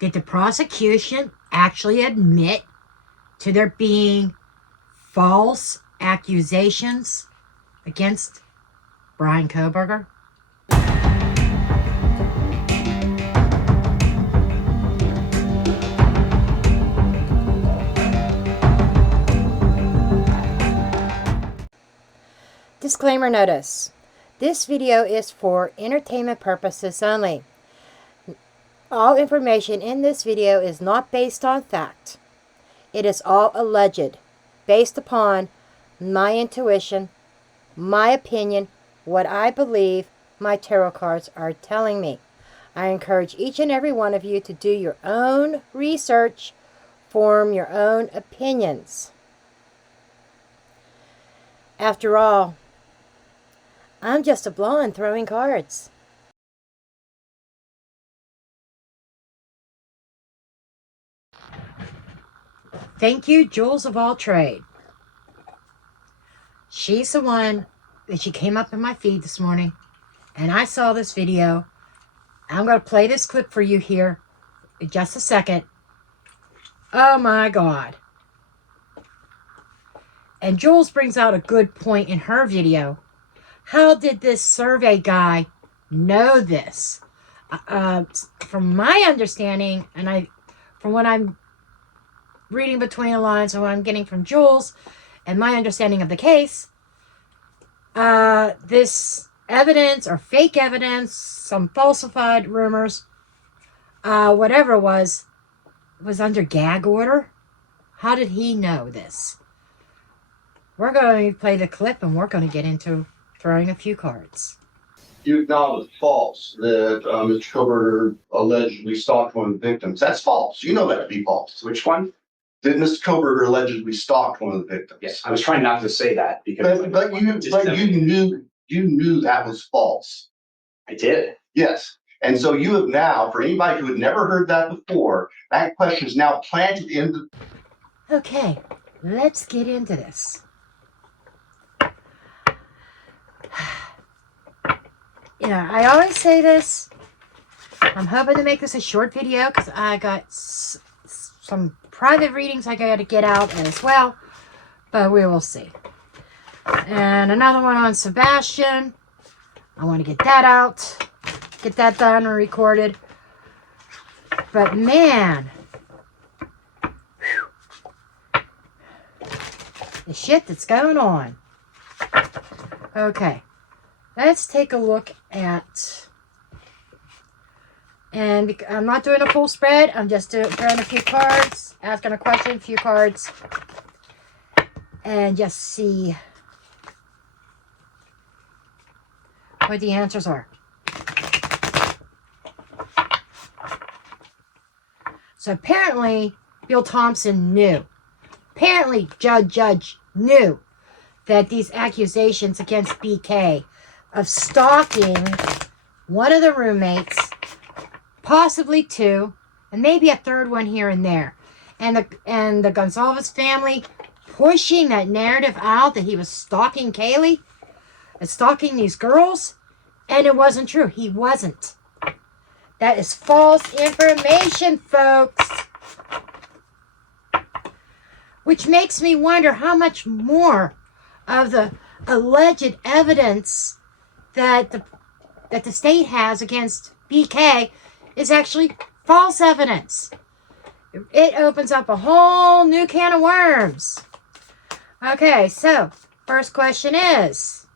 Did the prosecution actually admit to there being false accusations against Bryan Kohlberger? Disclaimer notice. This video is for entertainment purposes only. All information in this video is not based on fact. It is all alleged, based upon my intuition, my opinion, what I believe my tarot cards are telling me. I encourage each and every one of you to do your own research, form your own opinions. After all, I'm just a blonde throwing cards. Thank you, Jules of All Trade. She's the one that she came up in my feed this morning, and I saw this video. I'm going to play this clip for you here in just a second. Oh my God. And Jules brings out a good point in her video. How did this survey guy know this? From my understanding, and from what I'm reading between the lines and what I'm getting from Jules and my understanding of the case, this evidence or fake evidence, some falsified rumors, whatever it was under gag order. How did he know this? We're going to play the clip and we're going to get into throwing a few cards. You acknowledge it's false that Mr. Kohlberger allegedly stalked one of the victims. That's false. You know that to be false. Which one? That Mr. Kohlberger allegedly stalked one of the victims. Yes, I was trying not to say that because. But you knew that was false. I did. Yes. And so you have now, for anybody who had never heard that before, that question is now planted into. Okay, let's get into this. Yeah, I always say this. I'm hoping to make this a short video because I got some private readings I got to get out as well. But we will see. And another one on Sebastian. I want to get that out. Get that done and recorded. But man. Whew, the shit that's going on. Okay. Let's take a look at, and I'm not doing a full spread. I'm just throwing a few cards, asking a question, a few cards, and just see what the answers are. So apparently, Bill Thompson knew. Apparently, Judge knew that these accusations against BK of stalking one of the roommates, possibly two, and maybe a third one here and there, and the Gonzalez family pushing that narrative out that he was stalking Kaylee and stalking these girls, and it wasn't true. He wasn't. That is false information, folks. Which makes me wonder how much more of the alleged evidence that the state has against BK is actually false evidence. It opens up a whole new can of worms. Okay, so first question is,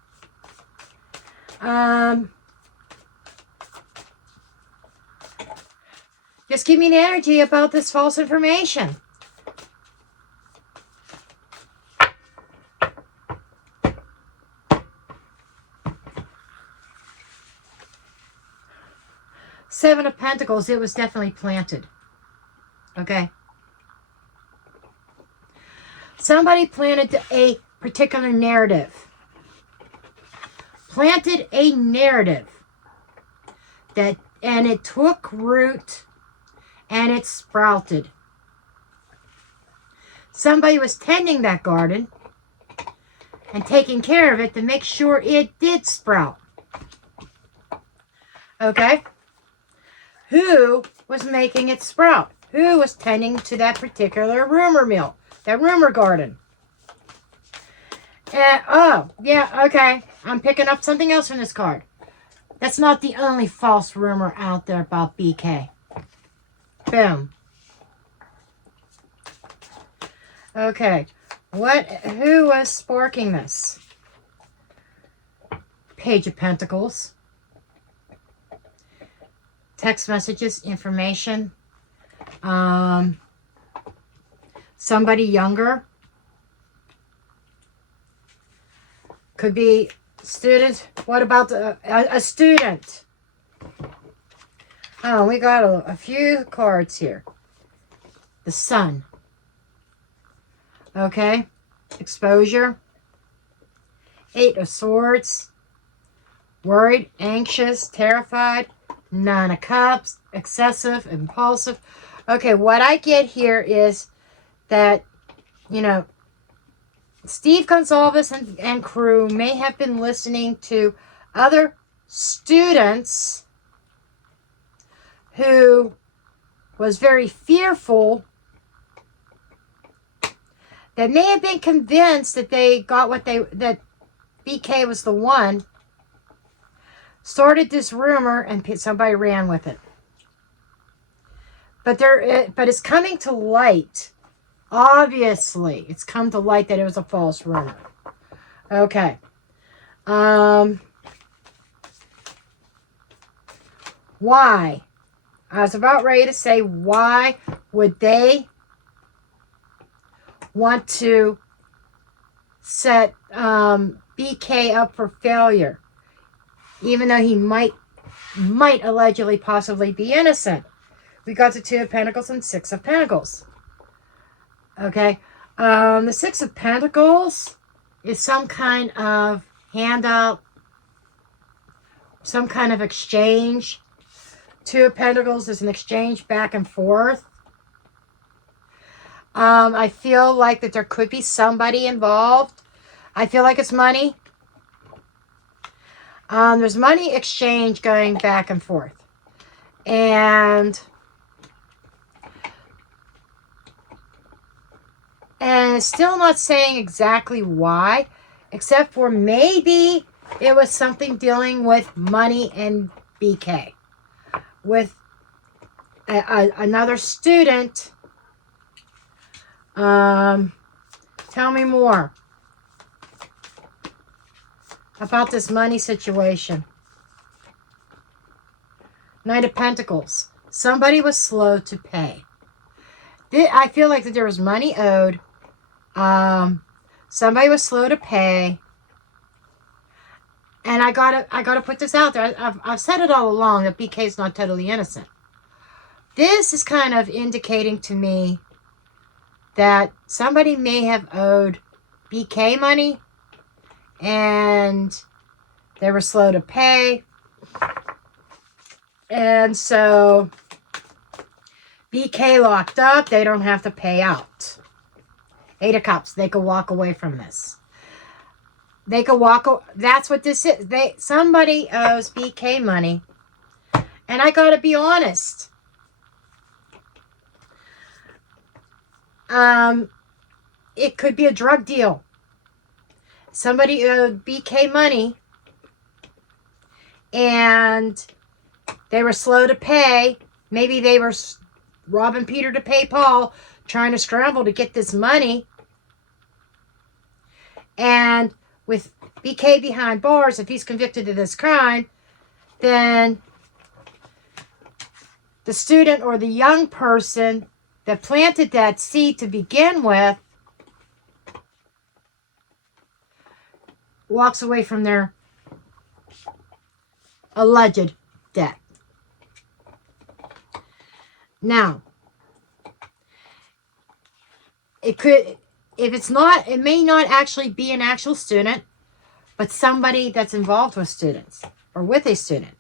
just give me the energy about this false information. Seven of Pentacles, it was definitely planted. Okay. Somebody planted a particular narrative. Planted a narrative. And it took root and it sprouted. Somebody was tending that garden and taking care of it to make sure it did sprout. Okay? who was making it sprout, who was tending to that particular rumor mill, that rumor garden. And, oh, yeah, okay. I'm picking up something else from this card. That's not the only false rumor out there about BK. Boom. Okay. Who was sparking this? Page of Pentacles. Text messages, information. Somebody younger. Could be student. What about a student? Oh, we got a few cards here. The Sun. Okay. Exposure. Eight of Swords. Worried, anxious, terrified. Nine of Cups. Excessive, impulsive. Okay, what I get here is that, Steve Gonsalves and crew may have been listening to other students who was very fearful, that may have been convinced that they got that BK was the one, started this rumor and somebody ran with it. But it's coming to light. Obviously, it's come to light that it was a false rumor. Okay. Why? I was about ready to say, why would they want to set BK up for failure, even though he might allegedly possibly be innocent? We got the Two of Pentacles and Six of Pentacles. Okay. The Six of Pentacles is some kind of handout, some kind of exchange. Two of Pentacles is an exchange back and forth. I feel like that there could be somebody involved. I feel like it's money. There's money exchange going back and forth. And it's still not saying exactly why, except for maybe it was something dealing with money and BK. With another student. Tell me more about this money situation. Knight of Pentacles. Somebody was slow to pay. I feel like that there was money owed. Somebody was slow to pay. And I gotta put this out there. I've said it all along that BK is not totally innocent. This is kind of indicating to me that somebody may have owed BK money and they were slow to pay. And so BK locked up. They don't have to pay out. Eight of Cups. They could walk away from this. They could walk. That's what this is. Somebody owes BK money. And I got to be honest. It could be a drug deal. Somebody owed BK money. And they were slow to pay. Maybe they were robbing Peter to pay Paul, trying to scramble to get this money. And with BK behind bars, if he's convicted of this crime, then the student or the young person that planted that seed to begin with walks away from their alleged debt. Now, it may not actually be an actual student, but somebody that's involved with students or with a student.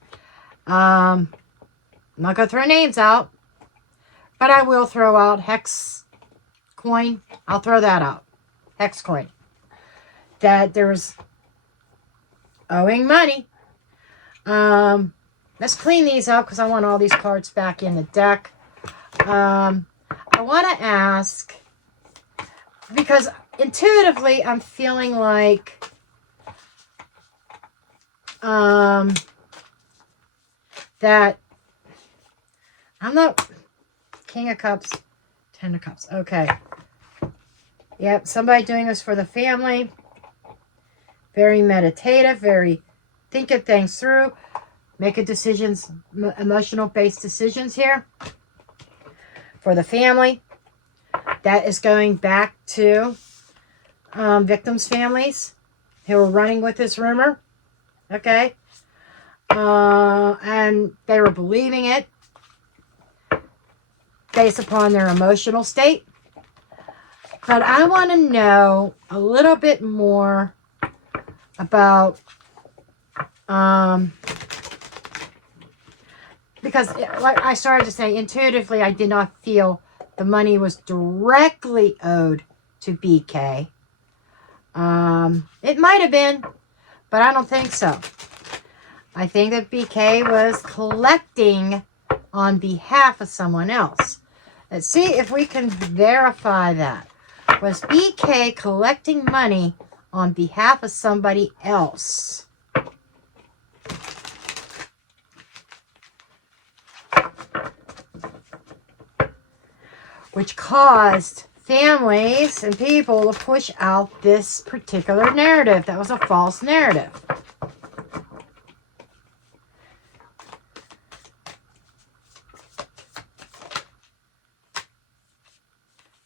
I'm not going to throw names out, but I will throw out Hex coin. I'll throw that out. Hex coin. That there's owing money. The let's clean these up because I want all these cards back in the deck. I want to ask, because intuitively I'm feeling like that I'm not King of Cups, Ten of Cups. Okay. Yep, somebody doing this for the family. Very meditative, very thinking things through, making decisions, emotional-based decisions here for the family. That is going back to victims' families who were running with this rumor. Okay. And they were believing it based upon their emotional state. But I want to know a little bit more about, because like I started to say, intuitively, I did not feel the money was directly owed to BK. It might have been, but I don't think so. I think that BK was collecting on behalf of someone else. Let's see if we can verify that. Was BK collecting money on behalf of somebody else? Which caused families and people to push out this particular narrative that was a false narrative.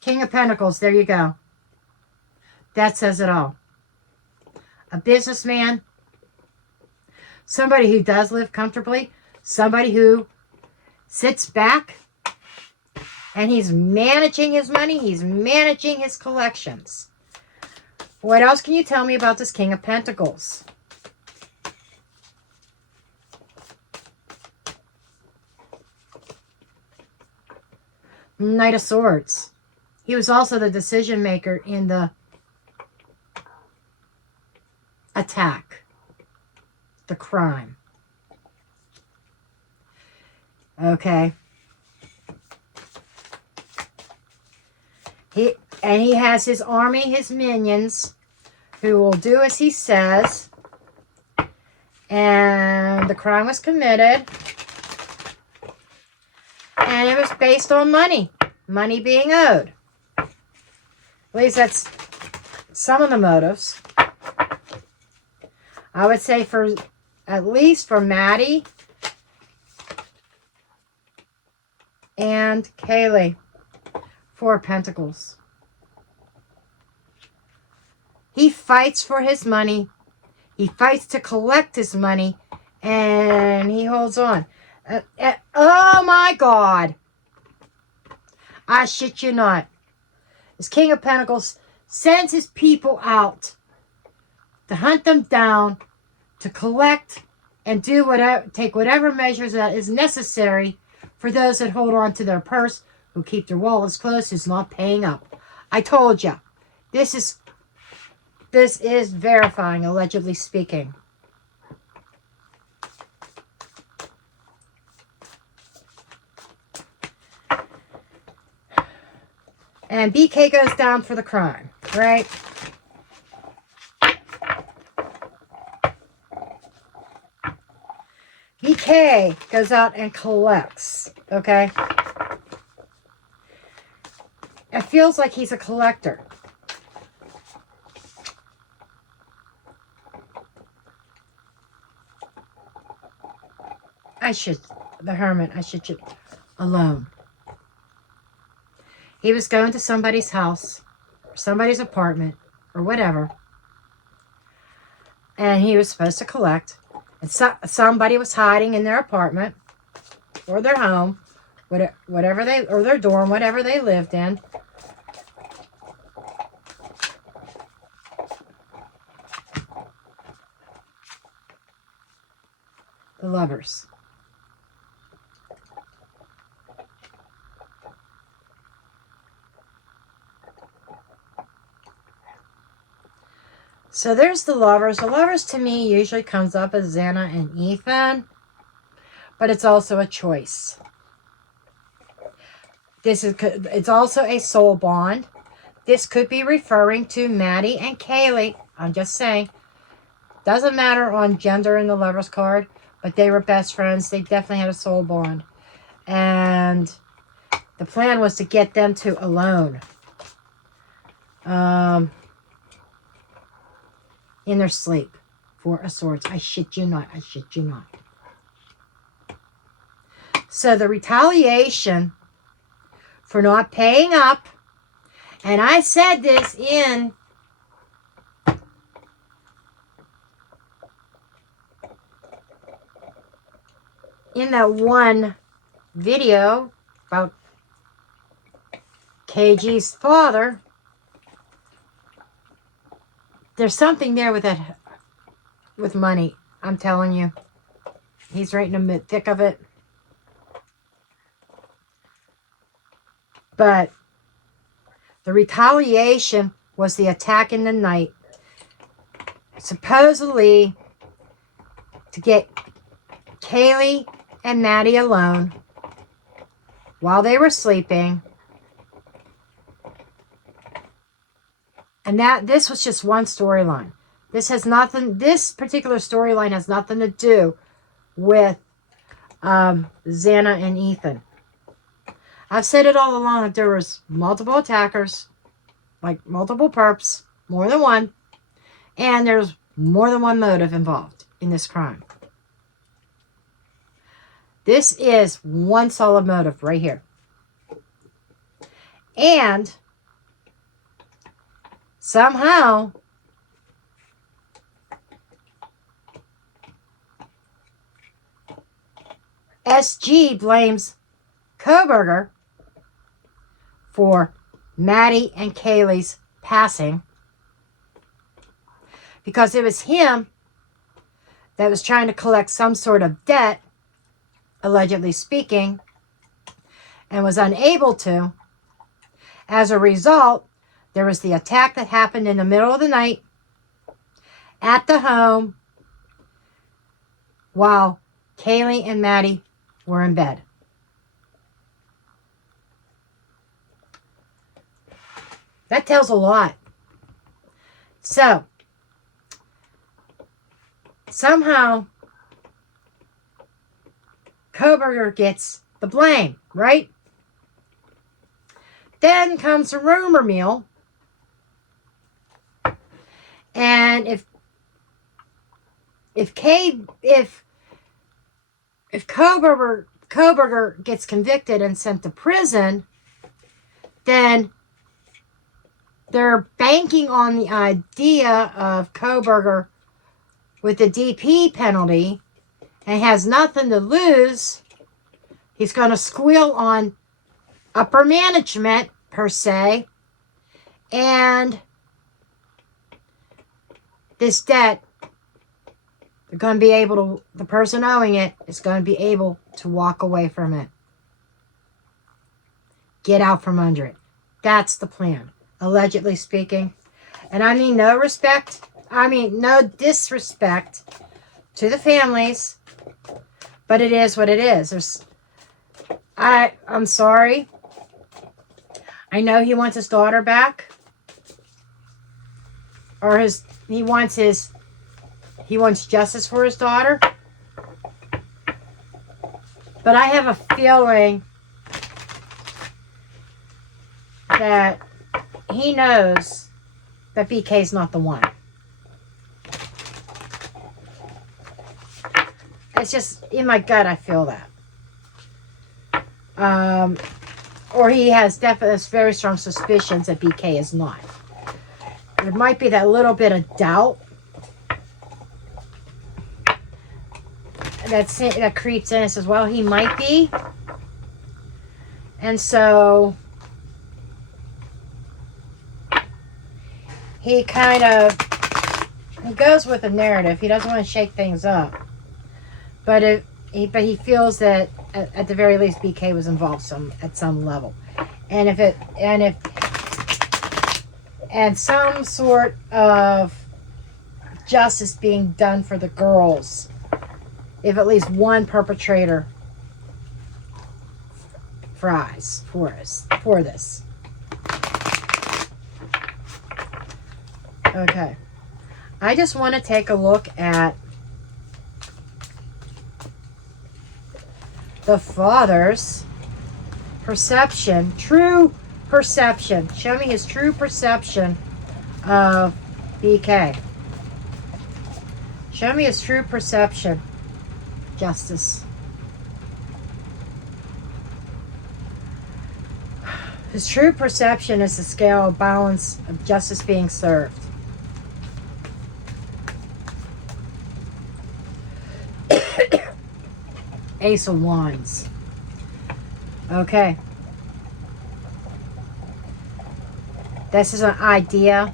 King of Pentacles, there you go. That says it all. A businessman, somebody who does live comfortably, somebody who sits back and he's managing his money, he's managing his collections. What else can you tell me about this King of Pentacles? Knight of Swords. He was also the decision maker in the attack, the crime. Okay. He has his army, his minions, who will do as he says. And the crime was committed. And it was based on money. Money being owed. At least that's some of the motives. I would say for, at least for Maddie and Kaylee. 4 of Pentacles. He fights for his money. He fights to collect his money. And he holds on. Oh my God. I shit you not. This King of Pentacles sends his people out to hunt them down, to collect and do whatever, take whatever measures that is necessary for those that hold on to their purse, who keep their wallets closed, who's not paying up. I told you, this is verifying, allegedly speaking. And BK goes down for the crime, right? BK goes out and collects, okay? It feels like he's a collector. The Hermit, alone. He was going to somebody's house, or somebody's apartment, or whatever. And he was supposed to collect. And somebody was hiding in their apartment, or their home, whatever they, or their dorm, whatever they lived in. The Lovers. So there's the Lovers. The Lovers to me usually comes up as Xana and Ethan. but it's also a choice. It's also a soul bond. This could be referring to Maddie and Kaylee. I'm just saying. Doesn't matter on gender in the Lover's card, but they were best friends. They definitely had a soul bond. And the plan was to get them to alone. In their sleep. Four of Swords. I shit you not. I shit you not. So the retaliation for not paying up, and I said this in that one video about KG's father. There's something there with that, with money. I'm telling you. He's right in the thick of it. But the retaliation was the attack in the night. Supposedly to get Kaylee and Maddie alone while they were sleeping. And this was just one storyline. This particular storyline has nothing to do with Xana and Ethan. I've said it all along that there was multiple attackers, like multiple perps, more than one, and there's more than one motive involved in this crime. This is one solid motive right here. And somehow SG blames Kohlberger for Maddie and Kaylee's passing because it was him that was trying to collect some sort of debt, allegedly speaking, and was unable to. As a result, there was the attack that happened in the middle of the night at the home while Kaylee and Maddie were in bed. That tells a lot. So, somehow, Kohlberger gets the blame, right? Then comes the rumor mill. And if Kohlberger gets convicted and sent to prison, then they're banking on the idea of Kohlberger with the DP penalty and has nothing to lose. He's going to squeal on upper management, per se, and this debt, they're going to be able to, the person owing it is going to be able to walk away from it. Get out from under it. That's the plan, allegedly speaking. And I mean no disrespect to the families, but it is what it is. I'm sorry. I know he wants his daughter back. Or he wants justice for his daughter. But I have a feeling that he knows that BK's not the one. It's just, in my gut, I feel that. Or he has definitely very strong suspicions that BK is not. There might be that little bit of doubt that creeps in and says, well, he might be. And so he goes with the narrative. He doesn't want to shake things up. But he feels that at the very least BK was involved at some level. And some sort of justice being done for the girls if at least one perpetrator fries for this. Okay. I just want to take a look at the father's perception, true perception. Show me his true perception of BK. Show me his true perception, Justice. His true perception is the scale of balance of justice being served. Ace of Wands. Okay. This is an idea.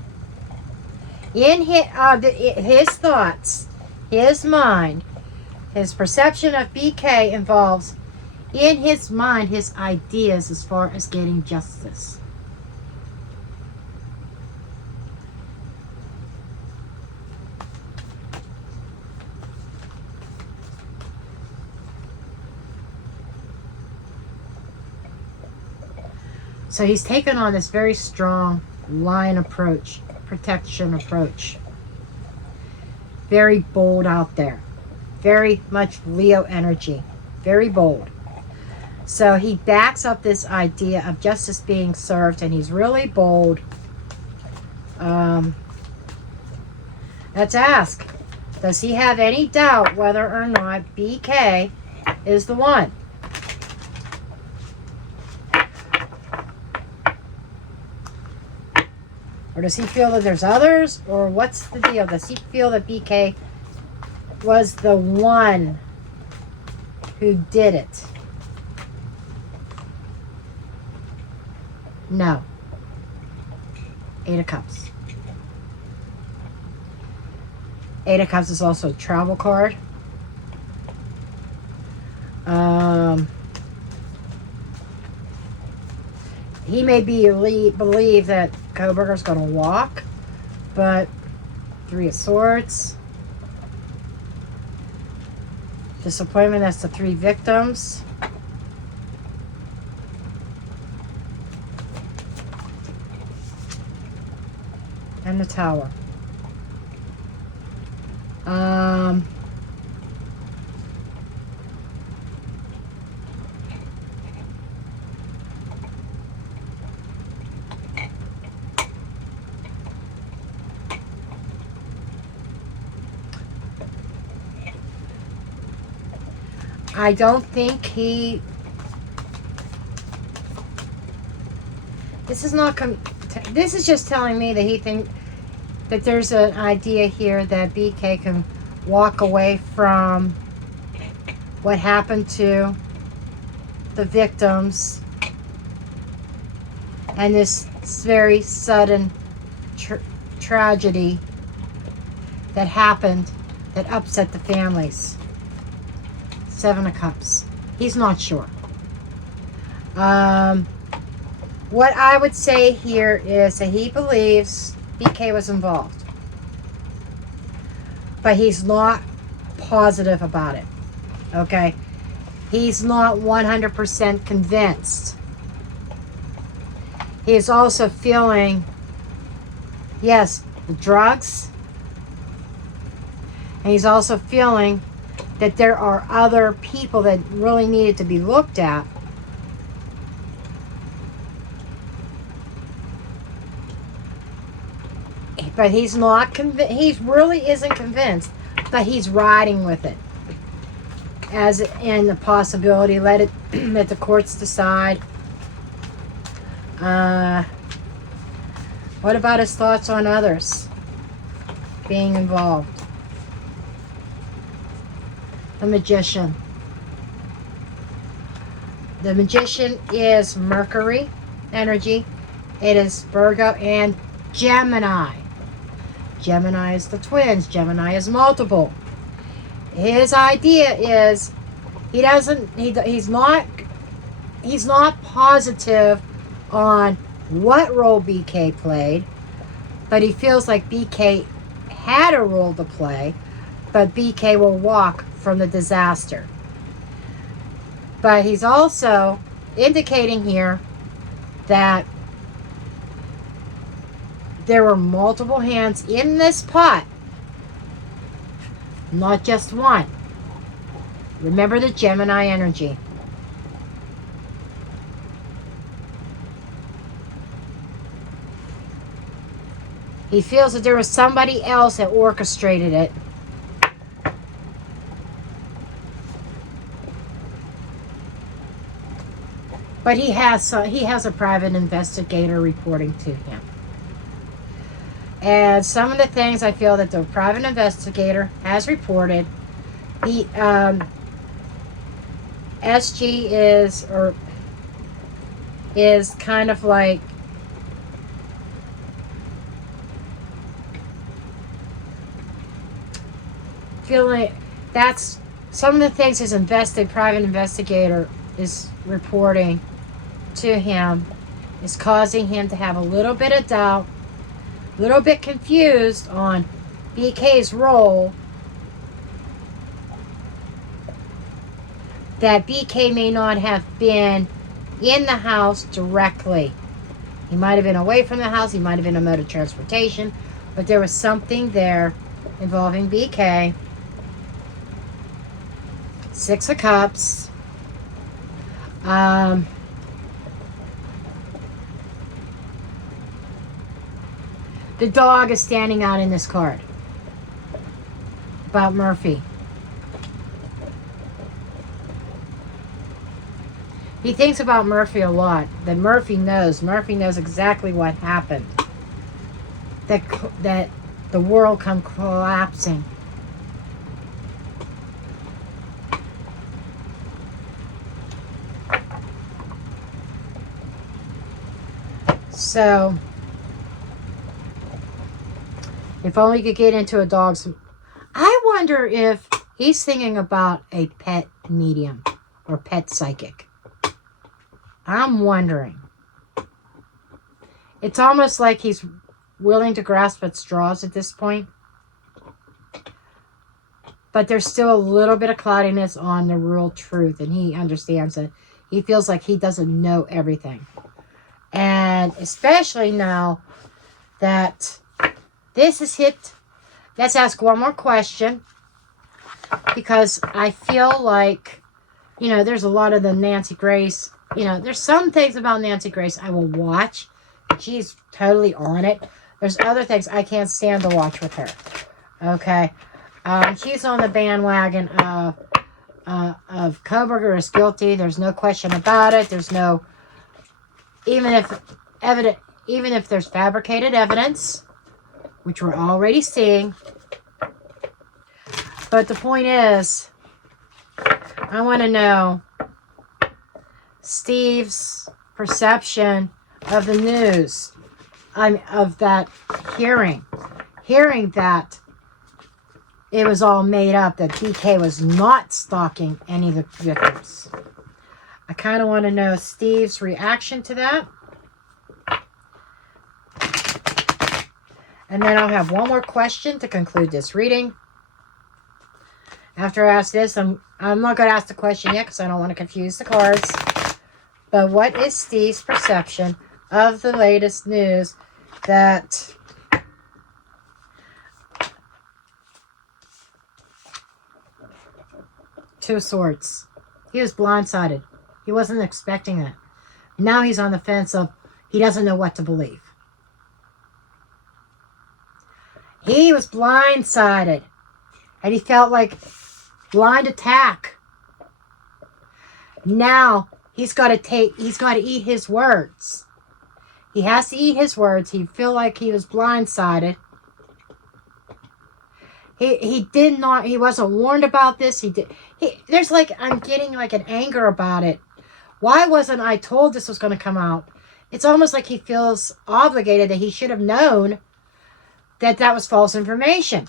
In his thoughts, his mind, his perception of BK involves, in his mind, his ideas as far as getting justice. So he's taken on this very strong line approach, protection approach. Very bold out there. Very much Leo energy. Very bold. So he backs up this idea of justice being served, and he's really bold. Let's ask, does he have any doubt whether or not BK is the one? Or does he feel that there's others? Or what's the deal? Does he feel that BK was the one who did it? No. 8 of Cups. 8 of Cups is also a travel card. He may believe that Kohlberger's going to walk, but 3 of Swords. Disappointment, that's the 3 victims. And the Tower. I don't think he... This is not... This is just telling me that he thinks that there's an idea here that BK can walk away from what happened to the victims and this very sudden tragedy that happened that upset the families. 7 of Cups. He's not sure. What I would say here is that he believes BK was involved, but he's not positive about it. Okay? He's not 100% convinced. He is also feeling, yes, the drugs, and he's also feeling that there are other people that really needed to be looked at. But he's not convinced. He really isn't convinced, but he's riding with it. As in the possibility, let the courts decide. What about his thoughts on others being involved? The Magician. The Magician is Mercury energy. It is Virgo and Gemini. Gemini is the twins. Gemini is multiple. His idea is he's not positive on what role BK played, but he feels like BK had a role to play, but BK will walk from the disaster. But he's also indicating here that there were multiple hands in this pot, not just one. Remember the Gemini energy. He feels that there was somebody else that orchestrated it. But he has a private investigator reporting to him. And some of the things I feel that the private investigator has reported, he SG is kind of like feeling that's some of the things his private investigator is reporting to him is causing him to have a little bit of doubt, a little bit confused on BK's role, that BK may not have been in the house directly. He might have been away from the house, he might have been a mode of transportation, but there was something there involving BK. Six of Cups. The dog is standing out in this card about Murphy. He thinks about Murphy a lot. That Murphy knows exactly what happened. That the world come collapsing. So, if only he could get into a dog's... I wonder if he's thinking about a pet medium or pet psychic. I'm wondering. It's almost like he's willing to grasp at straws at this point. But there's still a little bit of cloudiness on the real truth, and he understands it. He feels like he doesn't know everything. And especially now that this is hit, let's ask one more question. Because I feel like, there's a lot of the Nancy Grace, there's some things about Nancy Grace I will watch. She's totally on it. There's other things I can't stand to watch with her. Okay. She's on the bandwagon of Kohlberger is guilty. There's no question about it. There's no... Even if there's fabricated evidence, which we're already seeing. But the point is, I want to know Steve's perception of the news, of that hearing that it was all made up, that BK was not stalking any of the victims. I kind of want to know Steve's reaction to that. And then I'll have one more question to conclude this reading. After I ask this, I'm not going to ask the question yet because I don't want to confuse the cards. But what is Steve's perception of the latest news that Two of Swords? He was blindsided. He wasn't expecting it. Now he's on the fence of he doesn't know what to believe. He was blindsided. And he felt like blind attack. Now he's got to eat his words. He has to eat his words. He feel like he was blindsided. He wasn't warned about this. I'm getting like an anger about it. Why wasn't I told this was going to come out? It's almost like he feels obligated that he should have known that was false information.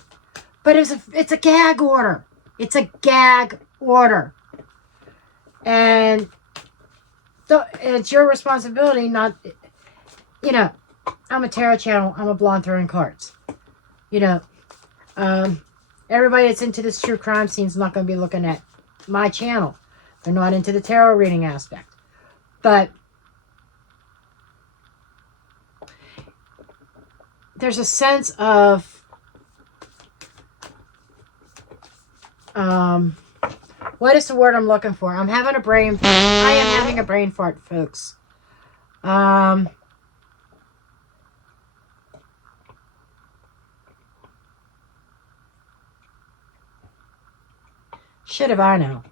But it's a gag order. It's a gag order. And it's your responsibility not, I'm a tarot channel. I'm a blonde throwing cards. everybody that's into this true crime scene is not going to be looking at my channel. They're not into the tarot reading aspect. But there's a sense of what is the word I'm looking for? I am having a brain fart, folks. Shit if I know.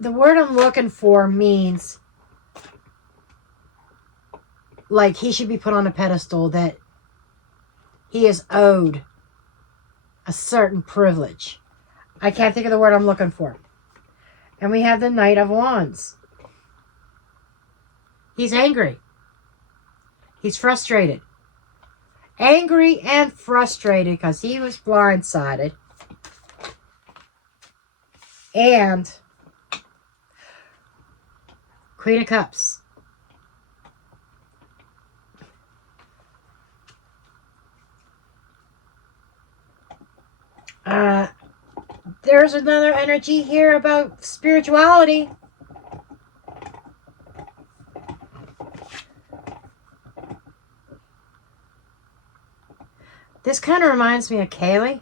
The word I'm looking for means like he should be put on a pedestal, that he is owed a certain privilege. I can't think of the word I'm looking for. And we have the Knight of Wands. He's angry. He's frustrated. Angry and frustrated because he was blindsided. And Queen of Cups. There's another energy here about spirituality. This kind of reminds me of Kaylee.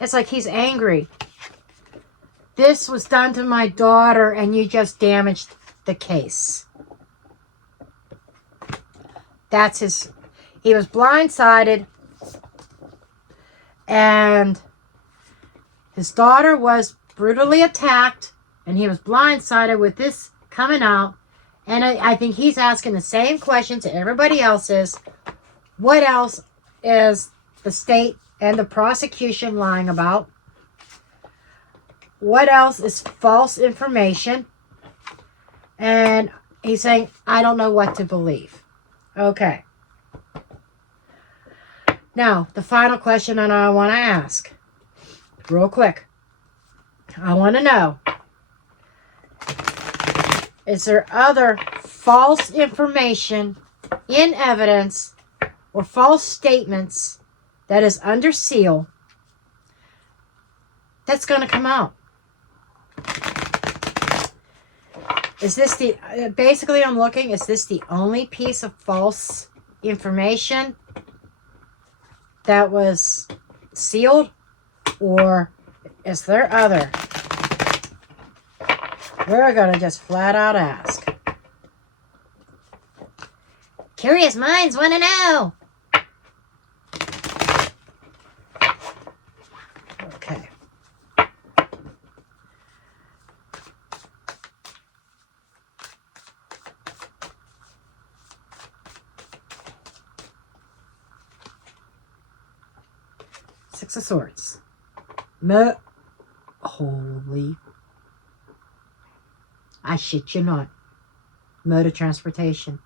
It's like he's angry. This was done to my daughter and you just damaged the case. That's his... He was blindsided. And his daughter was brutally attacked. And he was blindsided with this coming out. And I think he's asking the same question to everybody else is, what else is the state and the prosecution lying about? What else is false information? And he's saying, I don't know what to believe. Okay. Now, the final question that I want to ask, real quick. I want to know, is there other false information in evidence or false statements that is under seal that's going to come out? Is this the, basically I'm looking, is this the only piece of false information that was sealed? Or is there other? We're going to just flat out ask. Curious minds want to know. Okay. Six of Swords. Holy. I shit you not. Mode of transportation.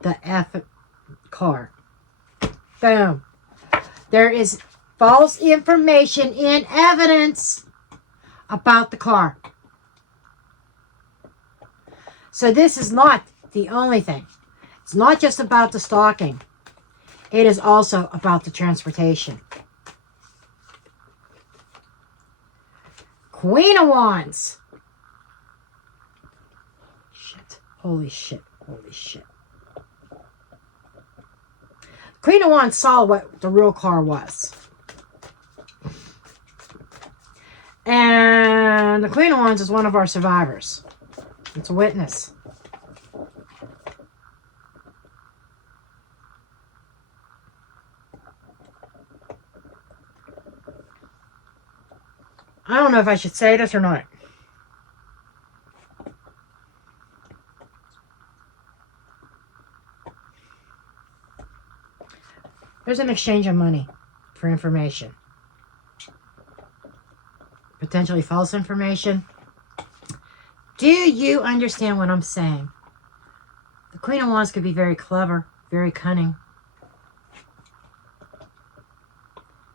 The F car. Boom. There is false information in evidence about the car. So this is not the only thing. It's not just about the stalking. It is also about the transportation. Queen of Wands. Shit. Holy shit. Holy shit. Queen of Wands saw what the real car was. And the Queen of Wands is one of our survivors. It's a witness. I don't know if I should say this or not. There's an exchange of money for information. Potentially false information. Do you understand what I'm saying? The Queen of Wands could be very clever, very cunning,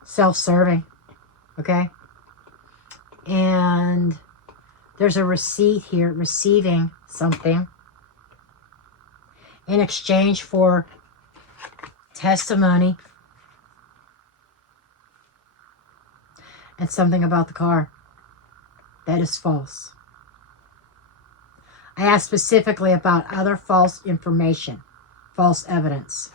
self-serving, okay? And there's a receipt here, receiving something in exchange for testimony and something about the car. That is false. I asked specifically about other false information, false evidence.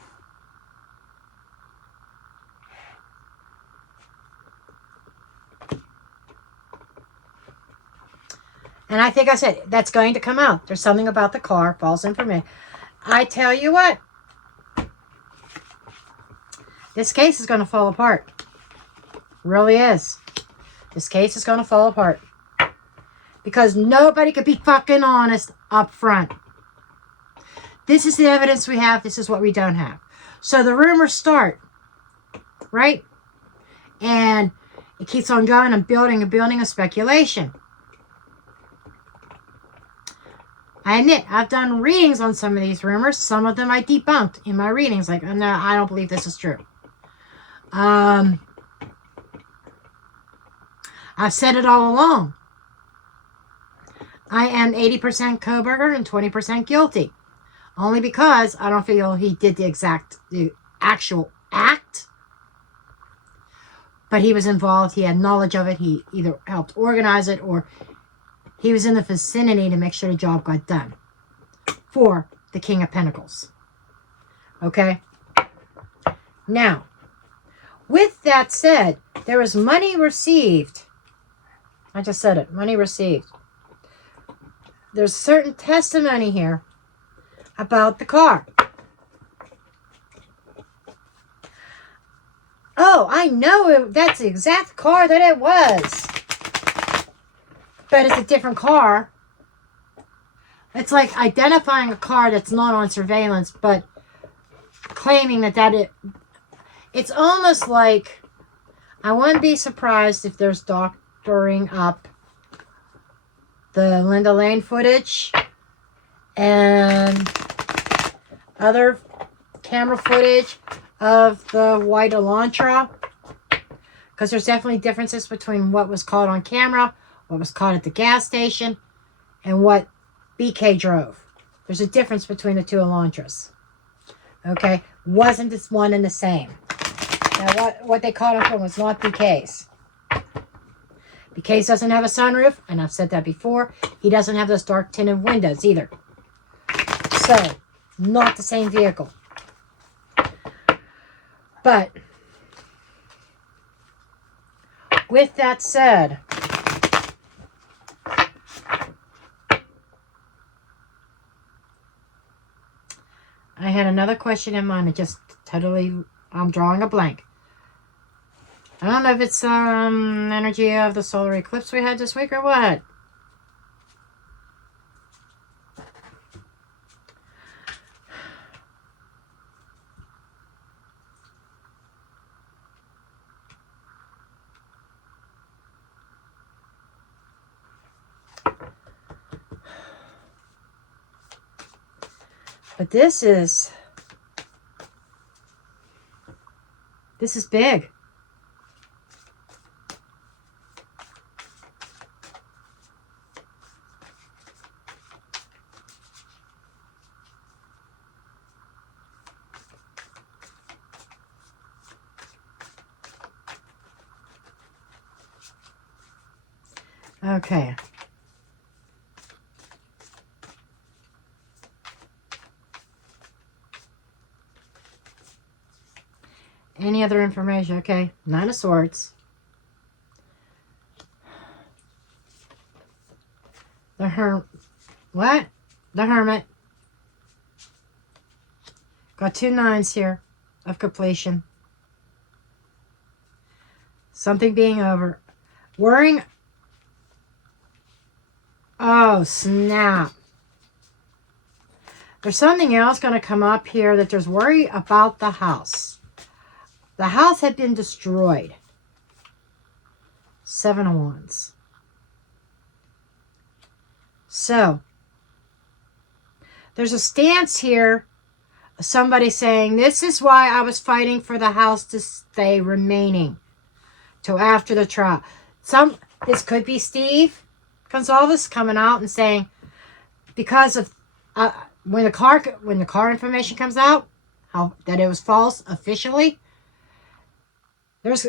And I think I said, that's going to come out. There's something about the car, false information. I tell you what, this case is going to fall apart. Really is. This case is going to fall apart. Because nobody could be fucking honest up front. This is the evidence we have. This is what we don't have. So the rumors start. Right? And it keeps on going and building of speculation. I admit, I've done readings on some of these rumors. Some of them I debunked in my readings. Like, no, I don't believe this is true. I've said it all along. I am 80% Kohlberger and 20% guilty. Only because I don't feel he did the actual act. But he was involved. He had knowledge of it. He either helped organize it or he was in the vicinity to make sure the job got done for the King of Pentacles. Okay? Now, with that said, there was money received. I just said it. Money received. There's certain testimony here about the car. Oh, I know that's the exact car that it was. But it's a different car. It's like identifying a car that's not on surveillance, but claiming it's almost like, I wouldn't be surprised if there's doctoring up the Linda Lane footage and other camera footage of the white Elantra. Because there's definitely differences between what was caught on camera, what was caught at the gas station, and what BK drove. There's a difference between the two Elantras. Okay? Wasn't this one and the same. Now, what they caught him from was not BK's. BK's doesn't have a sunroof, and I've said that before. He doesn't have those dark tinted windows either. So, not the same vehicle. But, with that said, I had another question in mind. It just totally, I'm drawing a blank. I don't know if it's energy of the solar eclipse we had this week or what. But this is big. Okay. Any other information? Okay. Nine of Swords. The What? The Hermit. Got 2 nines here of completion. Something being over. Worrying. Oh, snap. There's something else going to come up here that there's worry about the house. The house had been destroyed. 7 of Wands. So, there's a stance here. Somebody saying, this is why I was fighting for the house to stay remaining till after the trial. This could be Steve Gonzalez coming out and saying, because of when the car information comes out, that it was false officially, there's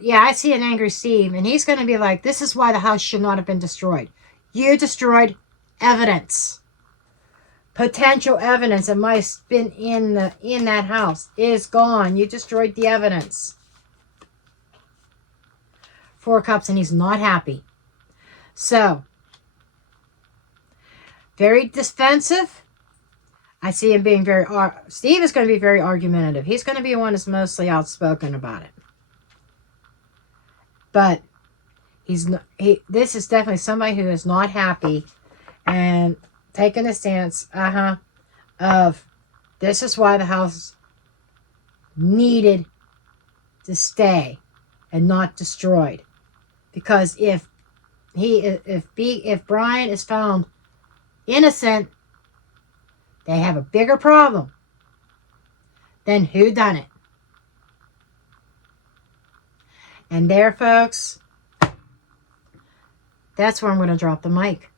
yeah, I see an angry Steve, and he's going to be like, this is why the house should not have been destroyed. You destroyed evidence. Potential evidence that might have been in that house is gone. You destroyed the evidence. 4 of Cups, and he's not happy. So, very defensive. I see him being very... Steve is going to be very argumentative. He's going to be one that's mostly outspoken about it. But he's not, this is definitely somebody who is not happy and taking a stance of this is why the house needed to stay and not destroyed. Because if Bryan is found innocent, they have a bigger problem than who done it. And there, folks, that's where I'm going to drop the mic.